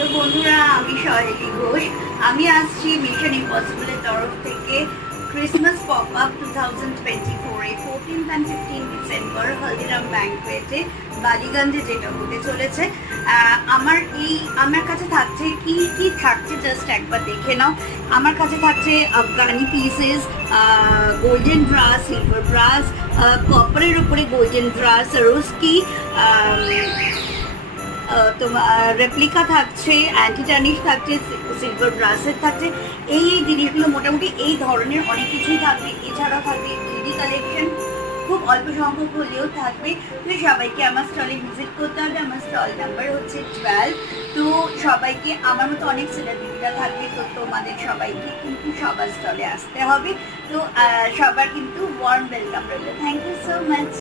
তো বন্ধুরা, আমি সহেলি ঘোষ। আমি আসছি মিশন ইম্পসিবলের তরফ থেকে ক্রিসমাস পপ আপ 2024-এ 14th and 15th December Haldiram ব্যাংকুয়েটে বালিগঞ্জে, যেটা হতে চলেছে। আমার কাছে থাকছে কি কি থাকছে জাস্ট একবার দেখে নাও। আমার কাছে থাকছে Afghani pieces, golden brass, silver brass, কপারের উপরে গোল্ডেন ব্রাস, রোস্কি, তোমার রেপ্লিকা থাকছে, অ্যান্টি টার্নিশ থাকছে, সিলভার ব্রাসের থাকছে। এই জিনিসগুলো মোটামুটি এই ধরনের অনেক কিছুই থাকবে। এছাড়াও থাকবে ইডি কালেকশন, খুব অল্প সংখ্যক হলেও থাকবে। তো সবাইকে আমার স্টলে ভিজিট করতে হবে। আমার স্টল নাম্বার হচ্ছে 12। তো সবাইকে, আমার মতো অনেক সেলিব্রিটিরা থাকবে, তো তোমাদের সবাইকে কিন্তু সবার স্টলে আসতে হবে। তো সবার কিন্তু ওয়ার্ম ওয়েলকাম রইল। Thank you so much.